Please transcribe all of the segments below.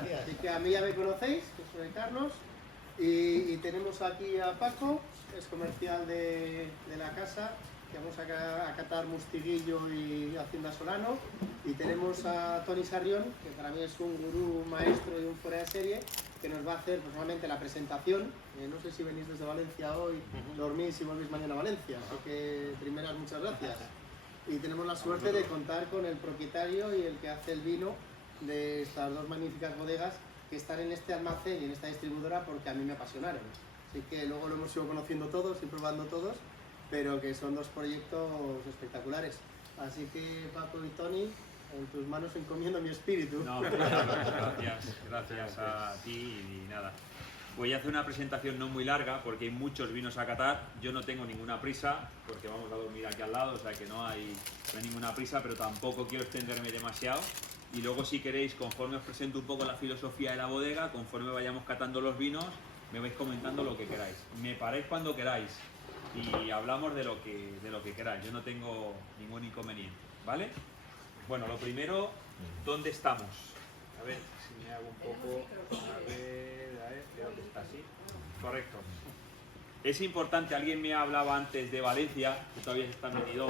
Así que a mí ya me conocéis, que soy Carlos, y tenemos aquí a Paco, es comercial de la casa, que vamos a catar Mustiguillo y Hacienda Solano, y tenemos a Toni Sarrión, que para mí es un gurú, maestro y un fuera de serie, que nos va a hacer personalmente la presentación. No sé si venís desde Valencia hoy, dormís y volvéis mañana a Valencia, así que primeras muchas gracias. Y tenemos la suerte de contar con el propietario y el que hace el vino de estas dos magníficas bodegas que están en este almacén y en esta distribuidora, porque a mí me apasionaron. Así que luego lo hemos ido conociendo todos y probando todos, pero que son dos proyectos espectaculares. Así que Paco y Toni, en tus manos encomiendo mi espíritu. No, gracias a ti y nada. Voy a hacer una presentación no muy larga porque hay muchos vinos a catar. Yo no tengo ninguna prisa porque vamos a dormir aquí al lado, o sea que no hay ninguna prisa, pero tampoco quiero extenderme demasiado. Y luego, si queréis, conforme os presento un poco la filosofía de la bodega, conforme vayamos catando los vinos, me vais comentando lo que queráis. Me paráis cuando queráis y hablamos de lo que queráis. Yo no tengo ningún inconveniente, ¿vale? Bueno, lo primero, ¿dónde estamos? A ver si me hago un poco... A ver, creo que está así. Correcto. Es importante, alguien me hablaba antes de Valencia, que todavía se está metido.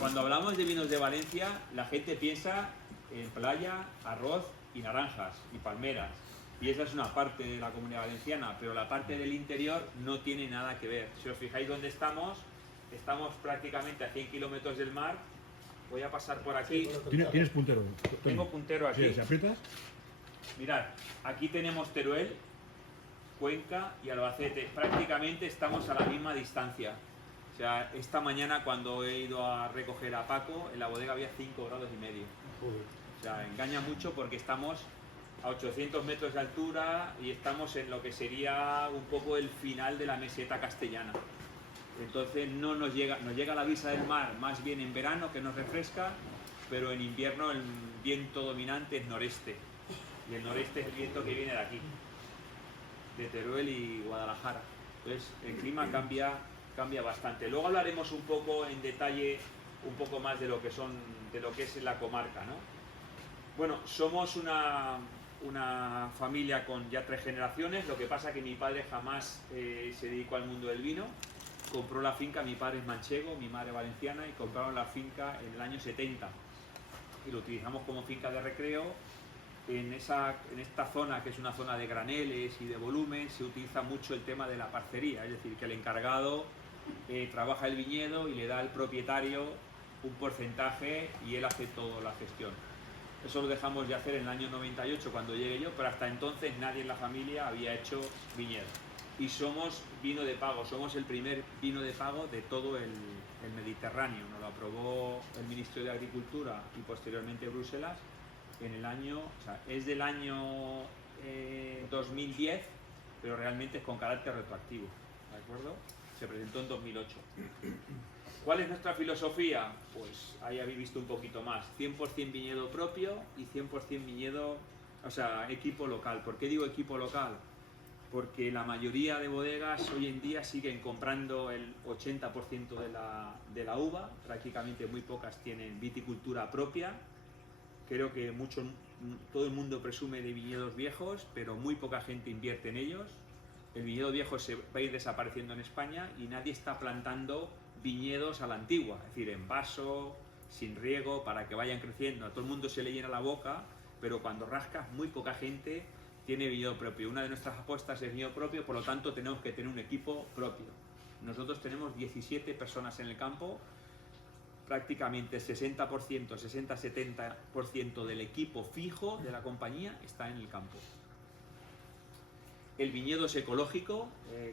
Cuando hablamos de vinos de Valencia, la gente piensa en playa, arroz y naranjas y palmeras. Y esa es una parte de la Comunidad Valenciana, pero la parte del interior no tiene nada que ver. Si os fijáis dónde estamos prácticamente a 100 kilómetros del mar. Voy a pasar por aquí. ¿Tienes puntero? Tengo puntero aquí. Sí, ¿se aprietas? Mirad, aquí tenemos Teruel, Cuenca y Albacete. Prácticamente estamos a la misma distancia. O sea, esta mañana cuando he ido a recoger a Paco, en la bodega había 5 grados y medio. O sea, engaña mucho porque estamos a 800 metros de altura y estamos en lo que sería un poco el final de la meseta castellana. Entonces no nos llega la brisa del mar más bien en verano, que nos refresca, pero en invierno el viento dominante es noreste. Y el noreste es el viento que viene de aquí, de Teruel y Guadalajara. Entonces el clima cambia bastante. Luego hablaremos un poco en detalle, un poco más de lo que es la comarca, ¿no? Bueno, somos una familia con ya 3 generaciones. Lo que pasa que mi padre jamás se dedicó al mundo del vino. Compró la finca, mi padre es manchego, mi madre valenciana, y compraron la finca en el año 70 y lo utilizamos como finca de recreo. En esta zona, que es una zona de graneles y de volumen, se utiliza mucho el tema de la parcería, es decir, que el encargado trabaja el viñedo y le da al propietario un porcentaje y él hace toda la gestión. Eso lo dejamos de hacer en el año 98 cuando llegué yo, pero hasta entonces nadie en la familia había hecho viñedo. Y somos vino de pago, somos el primer vino de pago de todo el Mediterráneo. Nos lo aprobó el Ministerio de Agricultura y posteriormente Bruselas en el año, o sea, es del año 2010, pero realmente es con carácter retroactivo, ¿de acuerdo? Se presentó en 2008. ¿Cuál es nuestra filosofía? Pues ahí habéis visto un poquito más, 100% viñedo propio y 100% viñedo, o sea, equipo local. ¿Por qué digo equipo local? Porque la mayoría de bodegas hoy en día siguen comprando el 80% de la uva, prácticamente muy pocas tienen viticultura propia. Creo que todo el mundo presume de viñedos viejos, pero muy poca gente invierte en ellos. El viñedo viejo se va a ir desapareciendo en España y nadie está plantando viñedos a la antigua, es decir, en vaso, sin riego, para que vayan creciendo. A todo el mundo se le llena la boca, pero cuando rascas muy poca gente tiene viñedo propio. Una de nuestras apuestas es viñedo propio, por lo tanto tenemos que tener un equipo propio. Nosotros tenemos 17 personas en el campo, prácticamente 60-70% del equipo fijo de la compañía está en el campo. El viñedo es ecológico.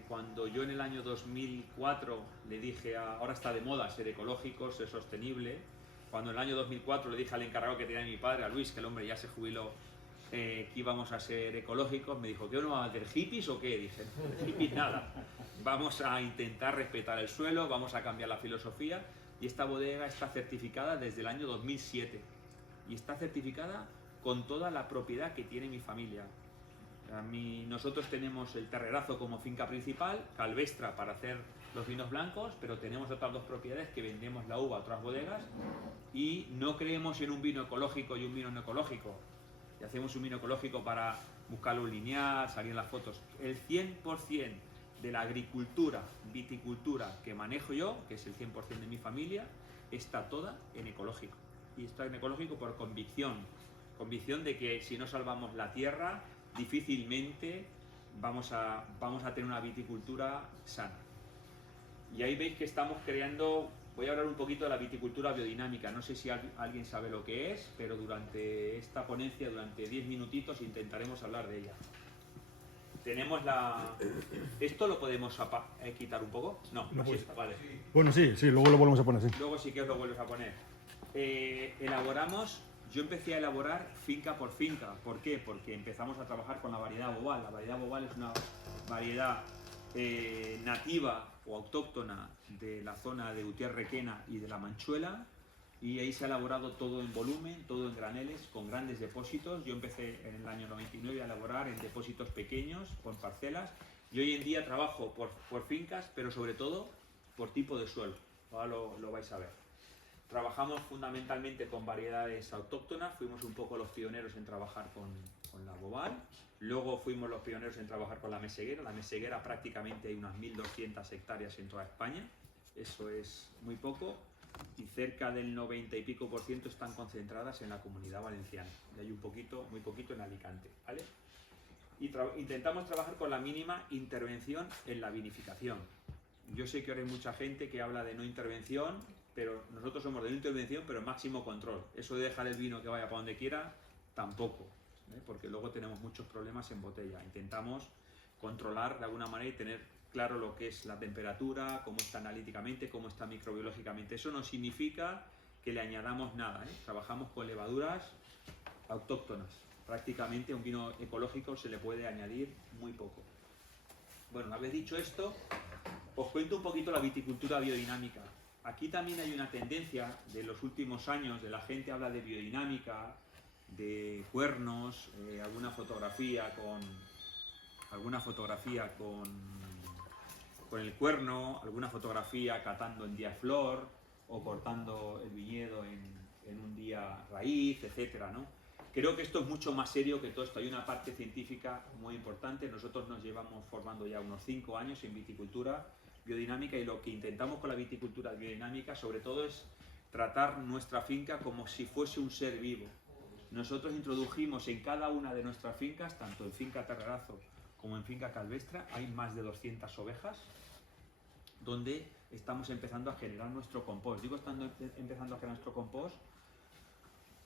Cuando yo en el año 2004 le dije, ahora está de moda ser ecológico, ser sostenible, cuando en el año 2004 le dije al encargado que tenía mi padre, a Luis, que el hombre ya se jubiló, que íbamos a ser ecológicos, me dijo, ¿qué no vamos a hacer, hippies o qué? Dije, hippies nada, vamos a intentar respetar el suelo, vamos a cambiar la filosofía, y esta bodega está certificada desde el año 2007 y está certificada con toda la propiedad que tiene mi familia. Nosotros tenemos el Terrerazo como finca principal, Calvestra para hacer los vinos blancos, pero tenemos otras 2 propiedades que vendemos la uva a otras bodegas y no creemos en un vino ecológico y un vino no ecológico. y hacemos un vino ecológico para buscarlo en lineal, salir en las fotos. El 100% de la agricultura, viticultura que manejo yo, que es el 100% de mi familia, está toda en ecológico. Y está en ecológico por convicción. Convicción de que si no salvamos la tierra, difícilmente vamos a tener una viticultura sana. Y ahí veis que estamos creando, voy a hablar un poquito de la viticultura biodinámica, no sé si alguien sabe lo que es, pero durante esta ponencia, durante 10 minutitos, intentaremos hablar de ella. Tenemos ¿Esto lo podemos quitar un poco? No, No así puede. está, vale. Bueno, sí, luego lo volvemos a poner, sí. Luego sí que os lo vuelves a poner. Yo empecé a elaborar finca por finca. ¿Por qué? Porque empezamos a trabajar con la variedad Bobal. La variedad Bobal es una variedad nativa o autóctona de la zona de Utiel-Requena y de la Manchuela, y ahí se ha elaborado todo en volumen, todo en graneles, con grandes depósitos. Yo empecé en el año 99 a elaborar en depósitos pequeños, con parcelas, y hoy en día trabajo por fincas, pero sobre todo por tipo de suelo. Ahora lo vais a ver. Trabajamos fundamentalmente con variedades autóctonas, fuimos un poco los pioneros en trabajar con la Bobal, luego fuimos los pioneros en trabajar con la meseguera. La meseguera prácticamente hay unas 1.200 hectáreas en toda España, eso es muy poco, y cerca del 90 y pico % están concentradas en la Comunidad Valenciana, y hay muy poquito en Alicante, ¿vale? Y intentamos trabajar con la mínima intervención en la vinificación. Yo sé que ahora hay mucha gente que habla de no intervención, pero nosotros somos de no intervención, pero máximo control. Eso de dejar el vino que vaya para donde quiera, tampoco, porque luego tenemos muchos problemas en botella. Intentamos controlar de alguna manera y tener claro lo que es la temperatura, cómo está analíticamente, cómo está microbiológicamente. Eso no significa que le añadamos nada, Trabajamos con levaduras autóctonas. Prácticamente a un vino ecológico se le puede añadir muy poco. Bueno, una vez dicho esto, os cuento un poquito la viticultura biodinámica. Aquí también hay una tendencia de los últimos años, de la gente habla de biodinámica, de cuernos, alguna fotografía con el cuerno, alguna fotografía catando en día flor o cortando el viñedo en un día raíz, etcétera, ¿no? Creo que esto es mucho más serio que todo esto. Hay una parte científica muy importante. Nosotros nos llevamos formando ya unos 5 años en viticultura biodinámica, y lo que intentamos con la viticultura biodinámica sobre todo es tratar nuestra finca como si fuese un ser vivo. Nosotros introdujimos en cada una de nuestras fincas, tanto en finca Terrerazo como en finca Calvestra, hay más de 200 ovejas, donde estamos empezando a generar nuestro compost. Digo empezando a generar nuestro compost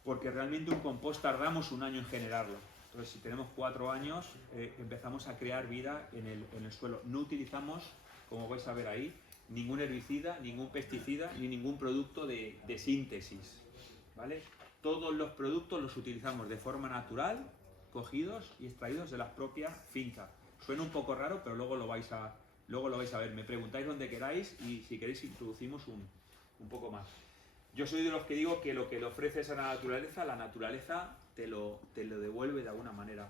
porque realmente un compost tardamos 1 año en generarlo. Entonces, si tenemos 4 años, empezamos a crear vida en el suelo. No utilizamos, como vais a ver ahí, ningún herbicida, ningún pesticida, ni ningún producto de síntesis, ¿vale? Todos los productos los utilizamos de forma natural, cogidos y extraídos de las propias fincas. Suena un poco raro, pero luego lo vais a ver. Me preguntáis donde queráis y si queréis introducimos un poco más. Yo soy de los que digo que lo que le ofreces a la naturaleza te lo devuelve de alguna manera.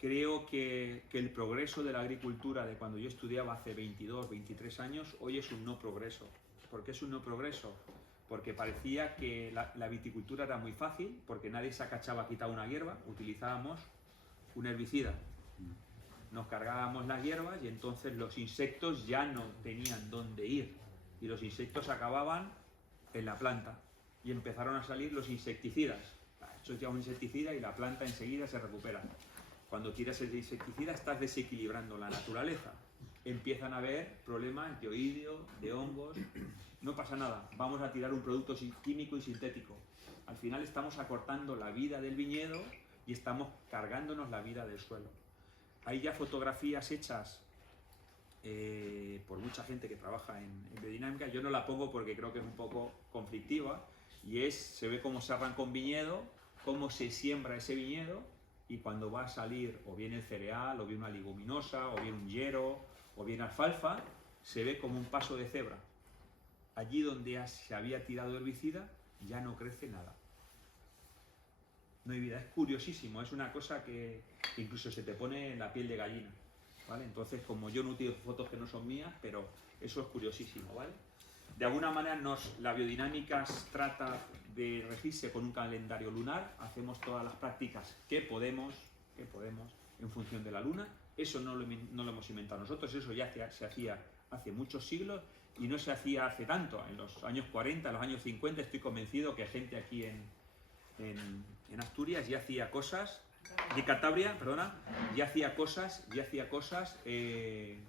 Creo que el progreso de la agricultura de cuando yo estudiaba hace 22, 23 años, hoy es un no progreso. ¿Por qué es un no progreso? Porque parecía que la viticultura era muy fácil, porque nadie se acachaba a quitar una hierba, utilizábamos un herbicida. Nos cargábamos las hierbas y entonces los insectos ya no tenían dónde ir. Y los insectos acababan en la planta y empezaron a salir los insecticidas. Eso es ya un insecticida y la planta enseguida se recupera. Cuando tiras el insecticida estás desequilibrando la naturaleza. Empiezan a haber problemas de oídio, de hongos. No pasa nada, vamos a tirar un producto químico y sintético. Al final estamos acortando la vida del viñedo y estamos cargándonos la vida del suelo. Hay ya fotografías hechas por mucha gente que trabaja en biodinámica. Yo no la pongo porque creo que es un poco conflictiva, y se ve cómo se arranca un viñedo, cómo se siembra ese viñedo, y cuando va a salir o bien el cereal, o bien una leguminosa, o bien un hierro, o bien alfalfa, se ve como un paso de cebra. Allí donde se había tirado herbicida ya no crece nada. No hay vida. Es curiosísimo, es una cosa que incluso se te pone en la piel de gallina, ¿vale? Entonces, como yo no utilizo fotos que no son mías, pero eso es curiosísimo, ¿vale? De alguna manera la biodinámica trata de regirse con un calendario lunar, hacemos todas las prácticas que podemos en función de la luna. Eso no lo hemos inventado nosotros, eso ya se hacía hace muchos siglos y no se hacía hace tanto. En los años 40, en los años 50, estoy convencido que gente aquí en Asturias ya hacía cosas, de Cantabria, perdona, ya hacía cosas de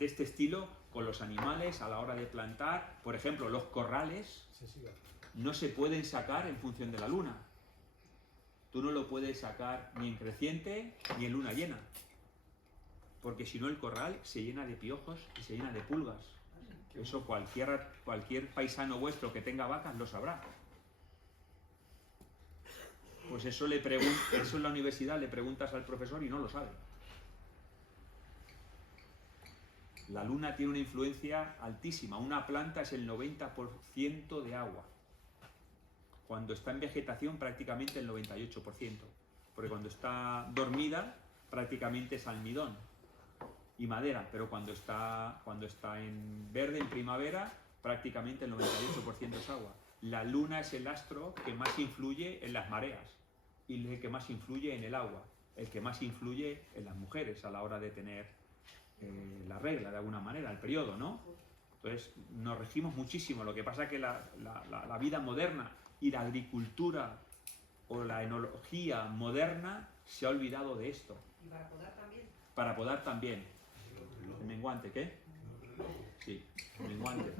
este estilo con los animales a la hora de plantar. Por ejemplo, los corrales no se pueden sacar en función de la luna. Tú no lo puedes sacar ni en creciente ni en luna llena, porque si no el corral se llena de piojos y se llena de pulgas. Eso cualquier paisano vuestro que tenga vacas lo sabrá. Pues eso en la universidad le preguntas al profesor y no lo sabe. La luna tiene una influencia altísima. Una planta es el 90% de agua. Cuando está en vegetación, prácticamente el 98%. Porque cuando está dormida, prácticamente es almidón y madera. Pero cuando está en verde, en primavera, prácticamente el 98% es agua. La luna es el astro que más influye en las mareas y el que más influye en el agua. El que más influye en las mujeres a la hora de tener la regla, de alguna manera, el periodo, ¿no? Entonces, nos regimos muchísimo. Lo que pasa es que la vida moderna y la agricultura o la enología moderna se ha olvidado de esto. ¿Y para podar también? Para podar también. ¿El menguante qué? Sí, el menguante.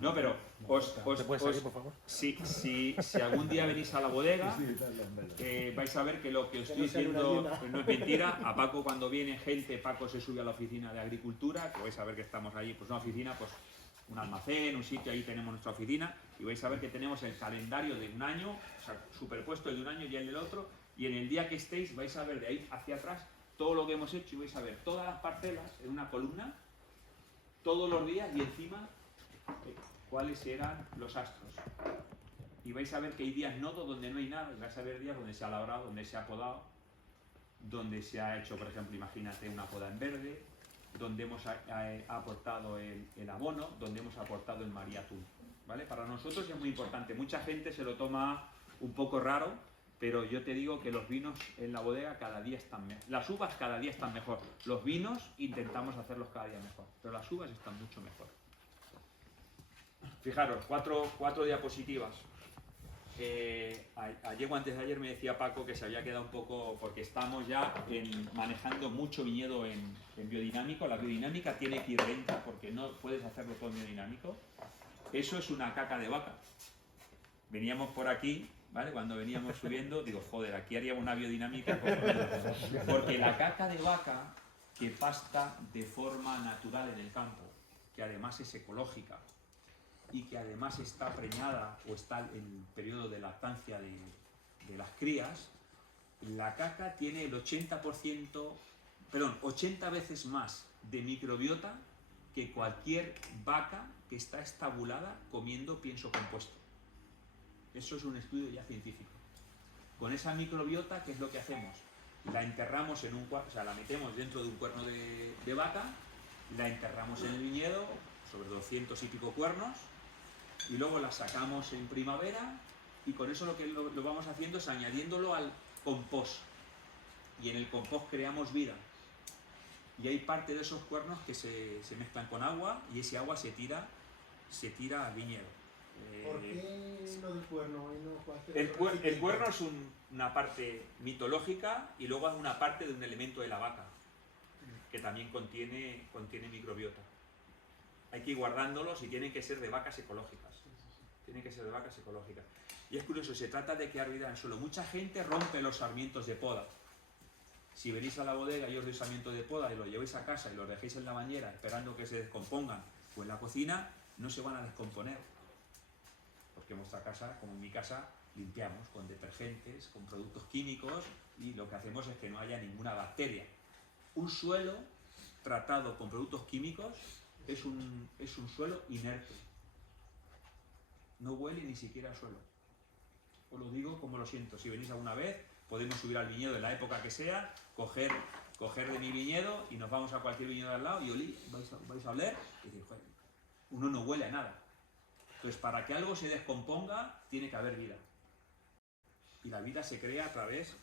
No, pero ¿Te puedes salir, por favor? si algún día venís a la bodega, vais a ver que lo que os estoy diciendo no es mentira. A Paco, cuando viene gente, Paco se sube a la oficina de agricultura, que vais a ver que estamos allí, pues una oficina, pues un almacén, un sitio, ahí tenemos nuestra oficina, y vais a ver que tenemos el calendario de un año, o sea, superpuesto el de un año y el del otro, y en el día que estéis vais a ver de ahí hacia atrás todo lo que hemos hecho y vais a ver todas las parcelas en una columna, todos los días, y encima cuáles eran los astros. Y vais a ver que hay días nodos donde no hay nada, y vais a ver días donde se ha labrado, donde se ha podado, donde se ha hecho, por ejemplo, imagínate una poda en verde, donde hemos aportado el abono, donde hemos aportado el mariatul, ¿vale? Para nosotros es muy importante. Mucha gente se lo toma un poco raro, pero yo te digo que los vinos en la bodega cada día están mejor. Las uvas cada día están mejor. Los vinos intentamos hacerlos cada día mejor, pero las uvas están mucho mejor. Fijaros, cuatro diapositivas. Ayer o antes de ayer me decía Paco que se había quedado un poco, porque estamos ya manejando mucho viñedo en biodinámico. La biodinámica tiene que ir lenta porque no puedes hacerlo todo en biodinámico. Eso es una caca de vaca. Veníamos por aquí, ¿vale? Cuando veníamos subiendo, digo, joder, aquí haríamos una biodinámica. Porque la caca de vaca que pasta de forma natural en el campo, que además es ecológica, y que además está preñada o está en el periodo de lactancia de las crías, la caca tiene el 80 veces más de microbiota que cualquier vaca que está estabulada comiendo pienso compuesto. Eso es un estudio ya científico. Con esa microbiota, ¿qué es lo que hacemos? La enterramos en un cuerno, o sea, la metemos dentro de un cuerno de vaca, la enterramos en el viñedo, sobre 200 y pico cuernos, y luego la sacamos en primavera, y con eso lo que lo vamos haciendo es añadiéndolo al compost, y en el compost creamos vida, y hay parte de esos cuernos que se mezclan con agua, y ese agua se tira al viñedo. ¿Por qué lo del cuerno y no cualquier otro El recipiente? cuerno es una parte mitológica y luego es una parte de un elemento de la vaca que también contiene microbiota. Hay que ir guardándolos y tienen que ser de vacas ecológicas. Tienen que ser de vacas ecológicas. Y es curioso, se trata de crear vida en el suelo. Mucha gente rompe los sarmientos de poda. Si venís a la bodega y os doy sarmientos de poda y los lleváis a casa y los dejéis en la bañera esperando que se descompongan o en la cocina, no se van a descomponer. Porque en vuestra casa, como en mi casa, limpiamos con detergentes, con productos químicos, y lo que hacemos es que no haya ninguna bacteria. Un suelo tratado con productos químicos es un suelo inerte. No huele ni siquiera a suelo. Os lo digo como lo siento. Si venís alguna vez, podemos subir al viñedo de la época que sea, coger coger de mi viñedo y nos vamos a cualquier viñedo de al lado y vais a oler y decir, joder, uno no huele a nada. Entonces, para que algo se descomponga, tiene que haber vida. Y la vida se crea a través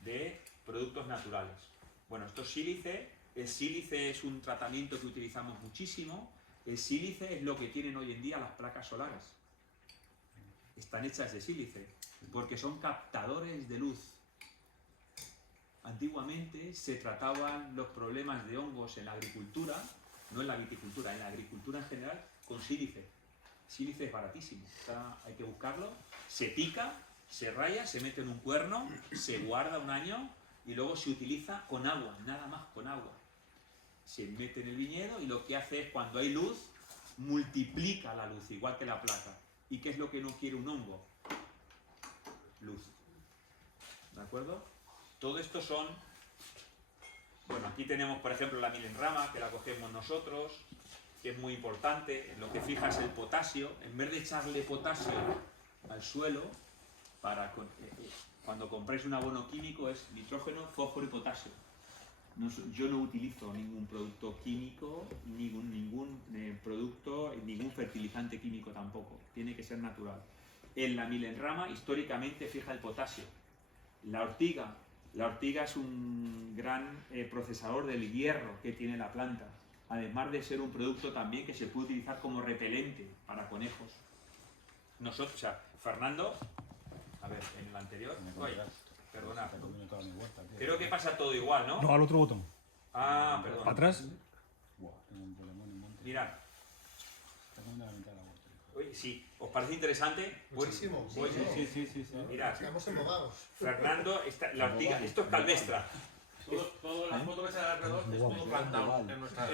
de productos naturales. Bueno, esto es sílice. El sílice es un tratamiento que utilizamos muchísimo. El sílice es lo que tienen hoy en día las placas solares. Están hechas de sílice, porque son captadores de luz. Antiguamente se trataban los problemas de hongos en la agricultura, no en la viticultura, en la agricultura en general, con sílice. Sílice es baratísimo, hay que buscarlo, se pica, se raya, se mete en un cuerno, se guarda un año y luego se utiliza con agua, nada más con agua. Se mete en el viñedo y lo que hace es, cuando hay luz, multiplica la luz, igual que la placa. ¿Y qué es lo que no quiere un hongo? Luz. ¿De acuerdo? Todo esto son... Bueno, aquí tenemos, por ejemplo, la milenrama, que la cogemos nosotros, que es muy importante. En lo que fija es el potasio. En vez de echarle potasio al suelo, cuando compréis un abono químico es nitrógeno, fósforo y potasio. Yo no utilizo ningún producto químico, ningún producto, ningún fertilizante químico tampoco. Tiene que ser natural. En la milenrama, históricamente, fija el potasio. La ortiga es un gran procesador del hierro que tiene la planta, además de ser un producto también que se puede utilizar como repelente para conejos. Nosotros, o sea, Fernando, a ver, en el anterior, oye, perdona, creo que pasa todo igual, ¿no? No, al otro botón. Ah, perdón. ¿Para atrás? Mirad. Oye, sí, ¿os parece interesante? Muchísimo. Oye, sí. Mirad, Estamos embobados. Fernando, la ortiga, esto es calvestra. Todo la foto que sale alrededor es todo plantado en nuestra...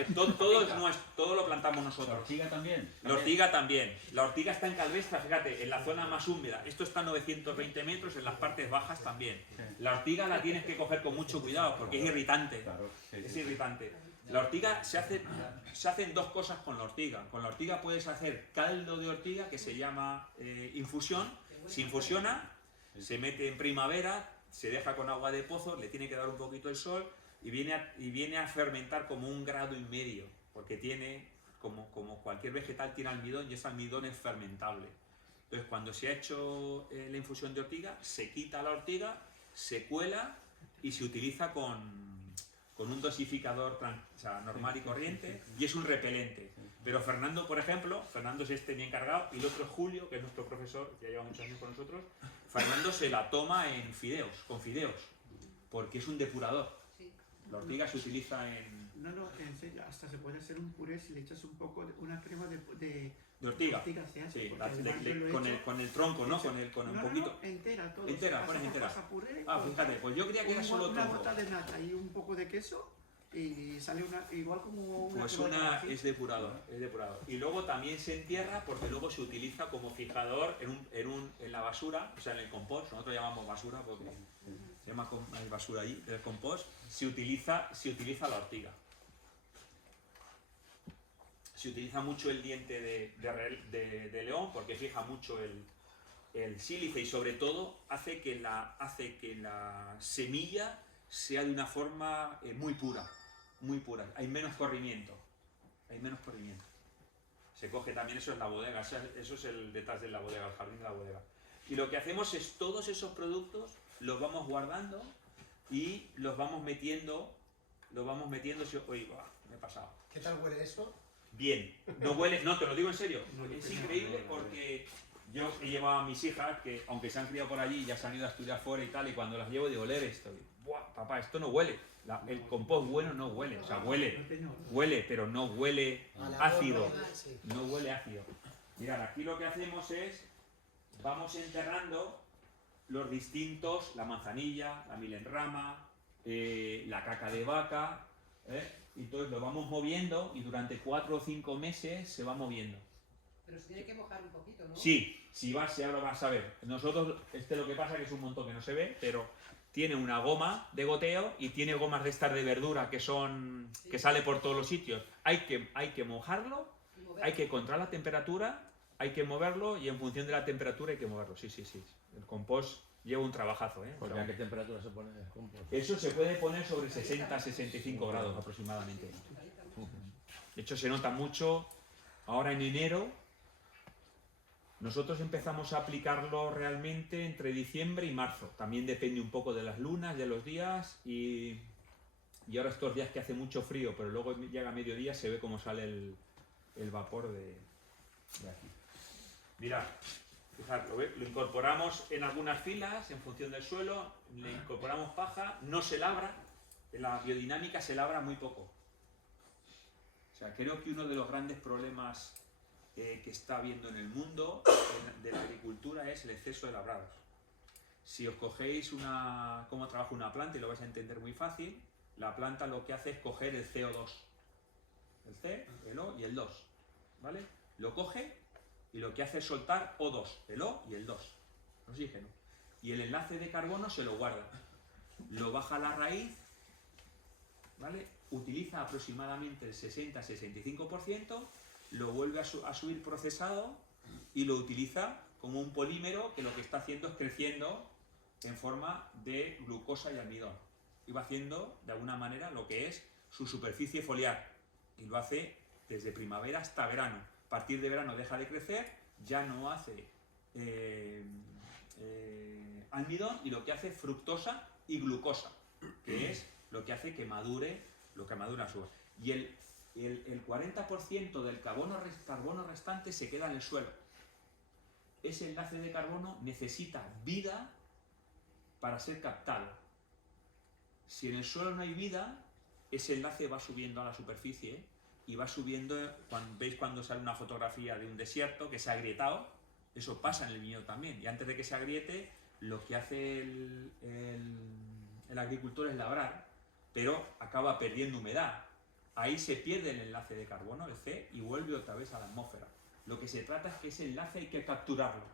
Todo lo plantamos nosotros. ¿La ortiga también? La ortiga también. La ortiga está en calvestra, fíjate, en la zona más húmeda. Esto está a 920 metros, en las partes bajas también. La ortiga la tienes que coger con mucho cuidado porque es irritante. Claro, Es irritante. La ortiga se hacen dos cosas con la ortiga. Con la ortiga puedes hacer caldo de ortiga, que se llama infusión. Se infusiona, se mete en primavera, se deja con agua de pozo, le tiene que dar un poquito el sol y viene a fermentar como 1,5 grados, porque tiene, como cualquier vegetal, tiene almidón y ese almidón es fermentable. Entonces, cuando se ha hecho la infusión de ortiga, se quita la ortiga, se cuela y se utiliza con un dosificador normal y corriente, y es un repelente. Pero Fernando, por ejemplo, Fernando es mi encargado, y el otro es Julio, que es nuestro profesor, que lleva muchos años con nosotros. Fernando se la toma con fideos, porque es un depurador. La ortiga se utiliza en... No, en serio, hasta se puede hacer un puré si le echas un poco de una crema de ortiga. ¿sí? Con el tronco, ¿no? Con un poquito... No, entera, todo. Entera, pones entera. Puré, Fíjate, pues yo creía que era solo una tronco. gota de nata y un poco de queso y sale igual como una... Pues es depurado. Y luego también se entierra porque luego se utiliza como fijador en la basura, o sea, en el compost. Nosotros llamamos basura porque se llama basura allí, del compost. Se utiliza la ortiga. Se utiliza mucho el diente de león porque fija mucho el sílice y sobre todo hace que la semilla sea de una forma muy pura. Muy pura, hay menos corrimiento. Se coge también eso en la bodega, eso es el detrás de la bodega, el jardín de la bodega. Y lo que hacemos es todos esos productos los vamos guardando y los vamos metiendo. Oye, me he pasado. ¿Qué tal huele eso? Bien, no huele, no, te lo digo en serio, es increíble porque yo he llevado a mis hijas, que aunque se han criado por allí, ya se han ido a estudiar fuera y tal, y cuando las llevo digo, oler esto, ¡buah, papá, esto no huele! El compost bueno no huele, o sea, huele, pero no huele ácido, no huele ácido. Mirad, aquí lo que hacemos es, vamos enterrando los distintos, la manzanilla, la milenrama, la caca de vaca, y entonces lo vamos moviendo y durante 4 o 5 meses se va moviendo. Pero se tiene que mojar un poquito, ¿no? Sí, ahora lo vas a ver. Nosotros, lo que pasa es que es un montón que no se ve, pero tiene una goma de goteo y tiene gomas de estas de verdura que sale por todos los sitios. Hay que mojarlo, hay que controlar la temperatura, hay que moverlo y en función de la temperatura hay que moverlo. Sí. El compost lleva un trabajazo, ¿eh? Porque ¿a qué temperatura se pone el compost? Eso se puede poner sobre 60-65 grados aproximadamente. De hecho, se nota mucho. Ahora en enero, nosotros empezamos a aplicarlo realmente entre diciembre y marzo. También depende un poco de las lunas, de los días. Y ahora estos días que hace mucho frío, pero luego llega a mediodía, se ve cómo sale el vapor de aquí. Mirad. Fijaros, lo incorporamos en algunas filas en función del suelo, le incorporamos paja, no se labra, en la biodinámica se labra muy poco. O sea, creo que uno de los grandes problemas que está habiendo en el mundo de la agricultura es el exceso de labrados. Si os cogéis cómo trabaja una planta, y lo vais a entender muy fácil, la planta lo que hace es coger el CO2, el C, el O y el 2, ¿vale? Lo coge y lo que hace es soltar O2, el O y el 2, oxígeno. Y el enlace de carbono se lo guarda. Lo baja a la raíz, ¿vale? Utiliza aproximadamente el 60-65%, lo vuelve a subir procesado y lo utiliza como un polímero que lo que está haciendo es creciendo en forma de glucosa y almidón. Y va haciendo, de alguna manera, lo que es su superficie foliar. Y lo hace desde primavera hasta verano. A partir de verano deja de crecer, ya no hace almidón y lo que hace es fructosa y glucosa, que es lo que hace que madure, lo que madura su. Y el 40% del carbono restante se queda en el suelo. Ese enlace de carbono necesita vida para ser captado. Si en el suelo no hay vida, ese enlace va subiendo a la superficie y va subiendo. ¿Veis cuando sale una fotografía de un desierto que se ha agrietado? Eso pasa en el viñedo también. Y antes de que se agriete, lo que hace el agricultor es labrar, pero acaba perdiendo humedad. Ahí se pierde el enlace de carbono, el C, y vuelve otra vez a la atmósfera. Lo que se trata es que ese enlace hay que capturarlo.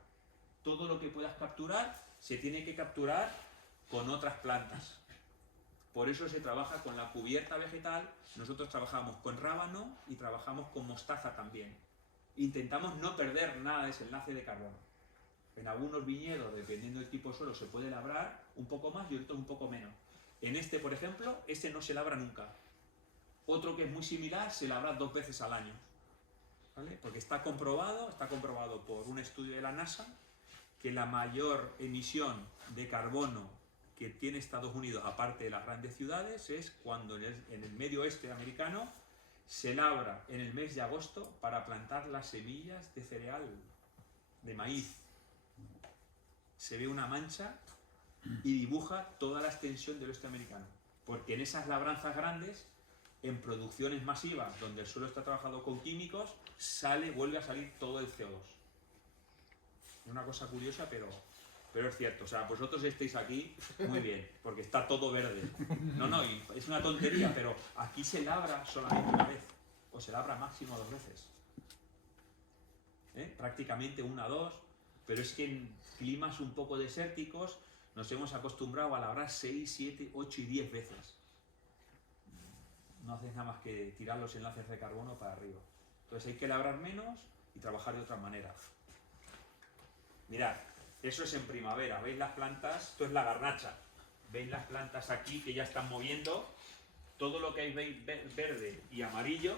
Todo lo que puedas capturar se tiene que capturar con otras plantas. Por eso se trabaja con la cubierta vegetal. Nosotros trabajamos con rábano y trabajamos con mostaza también. Intentamos no perder nada de ese enlace de carbono. En algunos viñedos, dependiendo del tipo de suelo, se puede labrar un poco más y otros un poco menos. En este, por ejemplo, este no se labra nunca. Otro que es muy similar se labra 2 veces al año, ¿vale? Porque está comprobado por un estudio de la NASA, que la mayor emisión de carbono que tiene Estados Unidos, aparte de las grandes ciudades, es cuando en el medio oeste americano se labra en el mes de agosto para plantar las semillas de cereal, de maíz. Se ve una mancha y dibuja toda la extensión del oeste americano, porque en esas labranzas grandes, en producciones masivas donde el suelo está trabajado con químicos, vuelve a salir todo el CO2. Es una cosa curiosa, pero es cierto. O sea, vosotros estáis aquí muy bien, porque está todo verde. No, es una tontería, pero aquí se labra solamente una vez, o se labra máximo 2 veces. Prácticamente 1 o 2, pero es que en climas un poco desérticos nos hemos acostumbrado a labrar 6, 7, 8 y 10 veces. No haces nada más que tirar los enlaces de carbono para arriba. Entonces hay que labrar menos y trabajar de otra manera. Mirad, eso es en primavera. ¿Veis las plantas? Esto es la garnacha. ¿Veis las plantas aquí que ya están moviendo? Todo lo que hay veis verde y amarillo,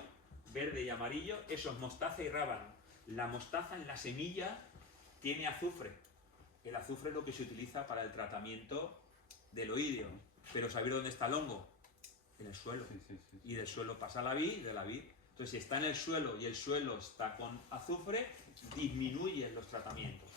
eso es mostaza y rábano. La mostaza en la semilla tiene azufre. El azufre es lo que se utiliza para el tratamiento del oídio. Pero ¿sabéis dónde está el hongo? En el suelo. Sí. Y del suelo pasa a la vid, de la vid. Entonces, si está en el suelo y el suelo está con azufre, disminuyen los tratamientos.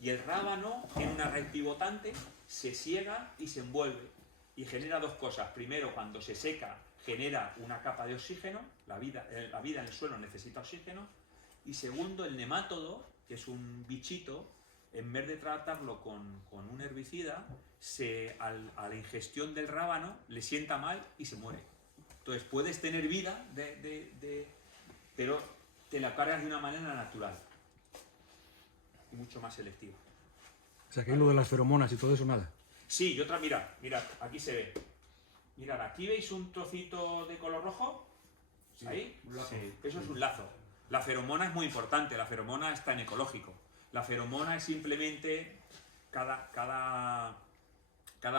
Y el rábano tiene una red pivotante, se siega y se envuelve. Y genera 2 cosas. Primero, cuando se seca, genera una capa de oxígeno. La vida en el suelo necesita oxígeno. Y segundo, el nemátodo, que es un bichito, en vez de tratarlo con un herbicida, a la ingestión del rábano le sienta mal y se muere. Entonces puedes tener vida, pero te la cargas de una manera natural y mucho más selectiva. O sea, que lo de las feromonas y todo eso, nada. Sí, y otra, mirad, aquí se ve. Mirad, aquí veis un trocito de color rojo. ¿Ahí? Sí. Eso es un lazo. La feromona es muy importante, la feromona está en ecológico. La feromona es simplemente cada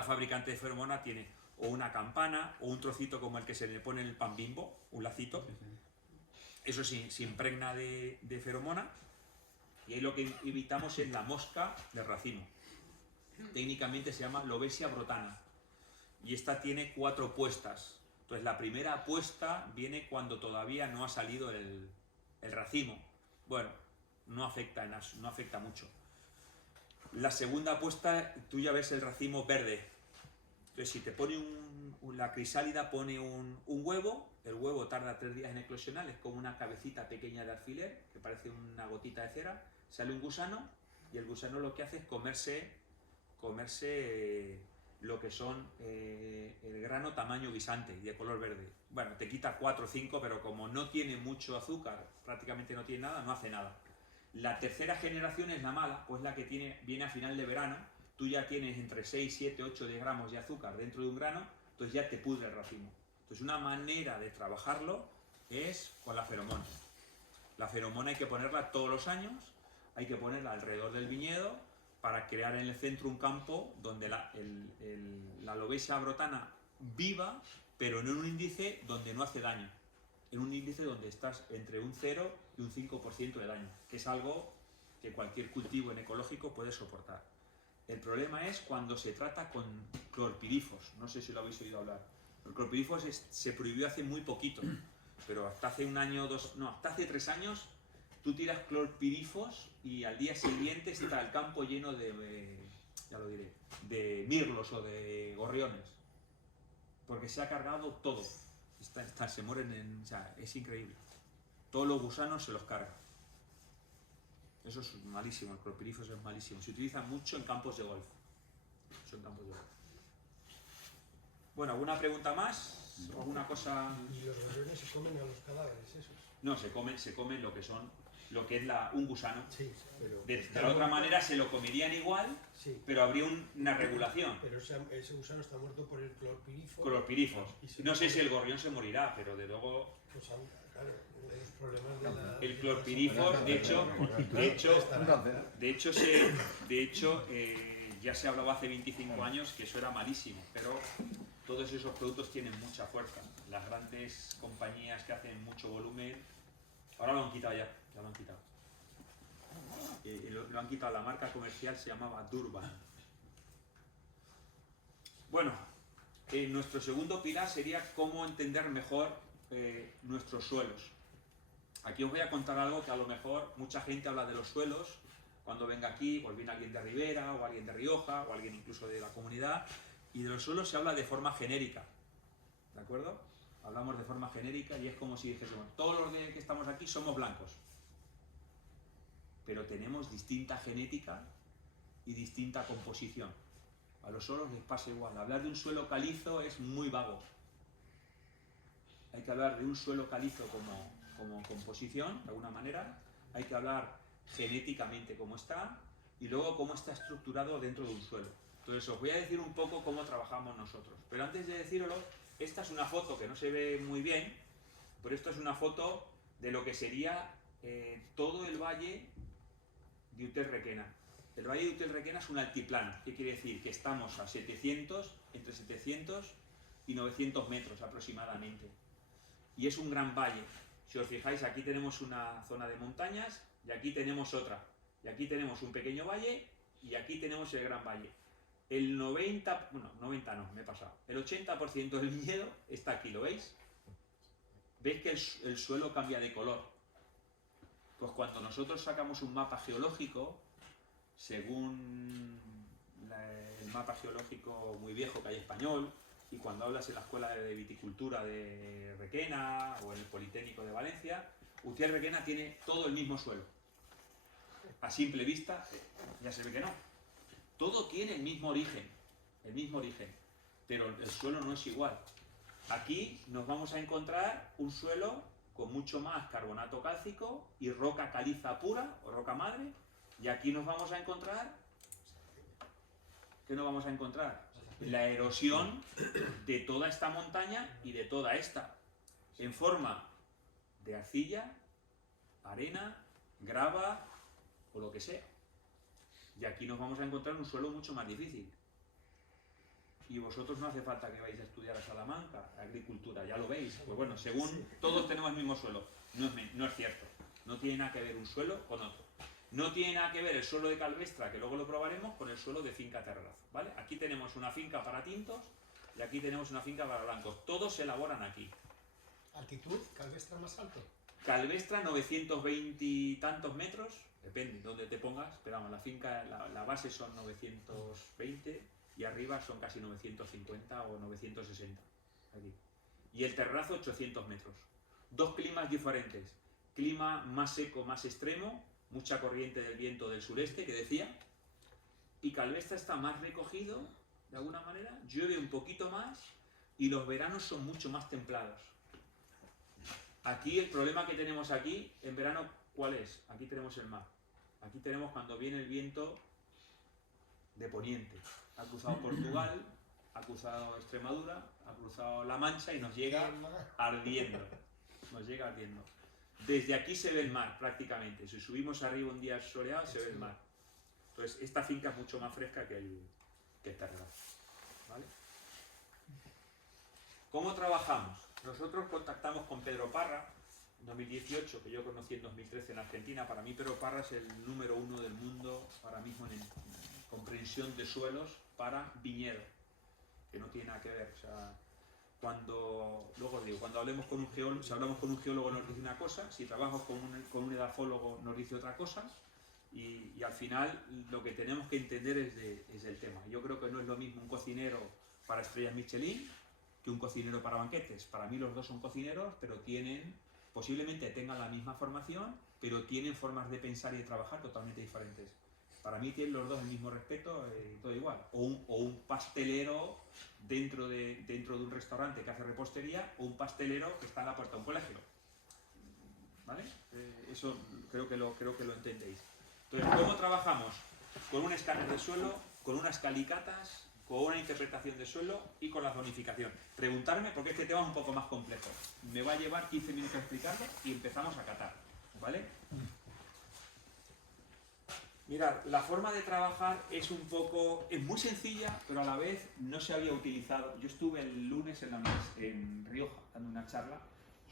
fabricante de feromona tiene o una campana o un trocito como el que se le pone en el pan Bimbo, un lacito. Eso sí, se impregna de feromona, y ahí lo que evitamos es la mosca de racimo. Técnicamente se llama Lobesia brotana, y esta tiene 4 puestas. Entonces la primera puesta viene cuando todavía no ha salido el racimo. Bueno, no afecta mucho. La segunda puesta, tú ya ves el racimo verde. Entonces si te pone la crisálida pone un huevo, el huevo tarda 3 días en eclosionar, es como una cabecita pequeña de alfiler, que parece una gotita de cera, sale un gusano, y el gusano lo que hace es comerse lo que son el grano tamaño guisante y de color verde. Bueno, te quita 4 o 5, pero como no tiene mucho azúcar, prácticamente no tiene nada, no hace nada. La tercera generación es la mala, pues la que viene a final de verano. Tú ya tienes entre 6, 7, 8 de gramos de azúcar dentro de un grano, entonces ya te pudre el racimo. Entonces una manera de trabajarlo es con la feromona. La feromona hay que ponerla todos los años, hay que ponerla alrededor del viñedo para crear en el centro un campo donde la Lobesia brotana viva, pero no en un índice donde no hace daño, en un índice donde estás entre un 0 y un 5% de daño, que es algo que cualquier cultivo en ecológico puede soportar. El problema es cuando se trata con clorpirifos, no sé si lo habéis oído hablar. El clorpirifos se prohibió hace muy poquito, pero hasta hace un año, hasta hace 3 años, tú tiras clorpirifos y al día siguiente está el campo lleno de mirlos o de gorriones, porque se ha cargado todo. Se mueren, o sea, es increíble. Todos los gusanos se los cargan. Eso es malísimo, el clorpirifos es malísimo. Se utiliza mucho en campos de golf. Bueno, ¿alguna pregunta más? ¿Alguna cosa? ¿Y los gorriones se comen a los cadáveres esos? No, se comen lo que es un gusano. Sí, pero... De la otra manera se lo comerían igual, sí, pero habría una regulación. pero ese gusano está muerto por el clorpirifos. Clorpirifos. No sé si el gorrión se morirá, pero de luego... Pues claro, los problemas de la... El clorpirifos, de hecho, ya se hablaba hace 25 años que eso era malísimo, pero todos esos productos tienen mucha fuerza. Las grandes compañías que hacen mucho volumen, ahora lo han quitado ya lo han quitado. Lo han quitado, la marca comercial se llamaba Durban. Bueno, nuestro segundo pilar sería cómo entender mejor nuestros suelos. Aquí os voy a contar algo que a lo mejor mucha gente habla de los suelos cuando venga aquí, pues viene alguien de Ribera o alguien de Rioja o alguien incluso de la comunidad, y de los suelos se habla de forma genérica, ¿de acuerdo? Hablamos de forma genérica y es como si dijésemos, todos los que estamos aquí somos blancos, pero tenemos distinta genética y distinta composición. A los suelos les pasa igual. Hablar de un suelo calizo es muy vago. Hay que hablar de un suelo calizo como composición, de alguna manera. Hay que hablar genéticamente cómo está y luego cómo está estructurado dentro de un suelo. Entonces os voy a decir un poco cómo trabajamos nosotros. Pero antes de decirlo, esta es una foto que no se ve muy bien, pero esto es una foto de lo que sería todo el valle de Utel-Requena. El valle de Utel-Requena es un altiplano. ¿Qué quiere decir? Que estamos a entre 700 y 900 metros aproximadamente. Y es un gran valle. Si os fijáis, aquí tenemos una zona de montañas y aquí tenemos otra. Y aquí tenemos un pequeño valle y aquí tenemos el gran valle. El 90, bueno, 90 no, me he pasado. El 80% del viñedo está aquí, ¿lo veis? ¿Veis que el suelo cambia de color? Pues cuando nosotros sacamos un mapa geológico, según el mapa geológico muy viejo que hay español, y cuando hablas en la escuela de viticultura de Requena o en el Politécnico de Valencia, Utiel-Requena tiene todo el mismo suelo. A simple vista, ya se ve que no. Todo tiene el mismo origen, pero el suelo no es igual. Aquí nos vamos a encontrar un suelo con mucho más carbonato cálcico y roca caliza pura o roca madre, y aquí nos vamos a encontrar, ¿qué nos vamos a encontrar? La erosión de toda esta montaña y de toda esta, en forma de arcilla, arena, grava o lo que sea. Y aquí nos vamos a encontrar un suelo mucho más difícil. Y vosotros no hace falta que vayáis a estudiar a Salamanca, agricultura, ya lo veis. Pues bueno, según todos tenemos el mismo suelo. No es cierto. No tiene nada que ver un suelo con otro. No tiene nada que ver el suelo de Calvestra, que luego lo probaremos, con el suelo de finca Terrazo, ¿vale? Aquí tenemos una finca para tintos y aquí tenemos una finca para blancos. Todos se elaboran aquí. ¿Altitud? ¿Calvestra más alto? Calvestra 920 y tantos metros, depende donde te pongas, pero vamos, la finca, la base son 920 y arriba son casi 950 o 960. Aquí. Y el Terrazo 800 metros. Dos climas diferentes. Clima más seco, más extremo, mucha corriente del viento del sureste, que decía, y Calvestra está más recogido, de alguna manera, llueve un poquito más y los veranos son mucho más templados. Aquí el problema que tenemos aquí, en verano, ¿cuál es? Aquí tenemos el mar. Aquí tenemos cuando viene el viento de poniente. Ha cruzado Portugal, ha cruzado Extremadura, ha cruzado La Mancha y nos llega ardiendo. Nos llega ardiendo. Desde aquí se ve el mar prácticamente. Si subimos arriba un día soleado se ve el mar. Entonces esta finca es mucho más fresca que el Terrazo. ¿Vale? ¿Cómo trabajamos? Nosotros contactamos con Pedro Parra en 2018, que yo conocí en 2013 en Argentina. Para mí Pedro Parra es el número 1 del mundo ahora mismo en comprensión de suelos para viñedo, que no tiene nada que ver. O sea, luego os digo, cuando hablemos con un geólogo, si hablamos con un geólogo nos dice una cosa, si trabajamos con un edafólogo nos dice otra cosa, y al final lo que tenemos que entender es el tema. Yo creo que no es lo mismo un cocinero para estrellas Michelin que un cocinero para banquetes. Para mí los dos son cocineros, pero posiblemente tengan la misma formación, pero tienen formas de pensar y de trabajar totalmente diferentes. Para mí tienen los dos el mismo respeto y todo igual. O un pastelero dentro de un restaurante que hace repostería, o un pastelero que está en la puerta de un colegio. ¿Vale? Eso creo que lo entendéis. Entonces, ¿cómo trabajamos? Con un escáner de suelo, con unas calicatas, con una interpretación de suelo y con la zonificación. Preguntarme, porque este tema es un poco más complejo. Me va a llevar 15 minutos explicarlo y empezamos a catar. ¿Vale? Mirad, la forma de trabajar es muy sencilla, pero a la vez no se había utilizado. Yo estuve el lunes en Rioja dando una charla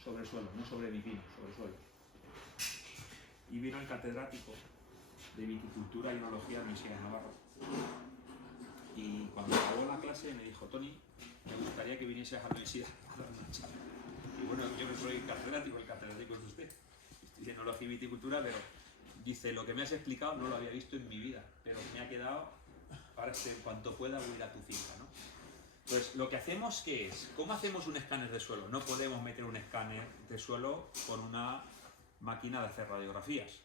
sobre suelo, no sobre vino, sobre suelo. Y vino el catedrático de viticultura y enología de la Universidad de Navarra. Y cuando acabó la clase me dijo: Toni, me gustaría que vinieses a la universidad a dar una charla. Y bueno, yo no soy catedrático, el catedrático es usted. Estoy en enología y viticultura, pero dice, lo que me has explicado no lo había visto en mi vida, pero me ha quedado para que en cuanto pueda voy a ir a tu finca, ¿no? Pues lo que hacemos, ¿qué es? ¿Cómo hacemos un escáner de suelo? No podemos meter un escáner de suelo con una máquina de hacer radiografías.